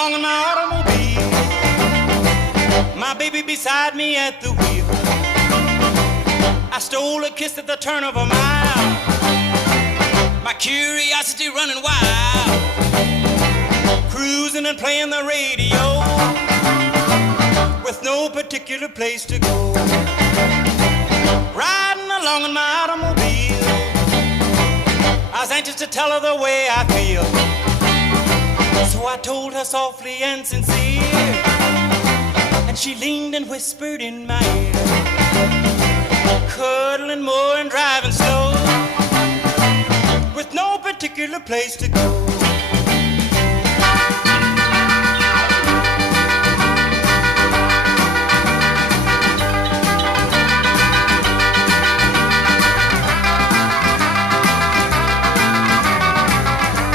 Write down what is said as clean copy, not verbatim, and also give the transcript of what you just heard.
along in my automobile, my baby beside me at the wheel. I stole a kiss at the turn of a mile, my curiosity running wild, cruising and playing the radio with no particular place to go. Riding along in my automobile, I was anxious to tell her the way I feel. So I told her softly and sincere, and she leaned and whispered in my ear, cuddling more and driving slow with no particular place to go.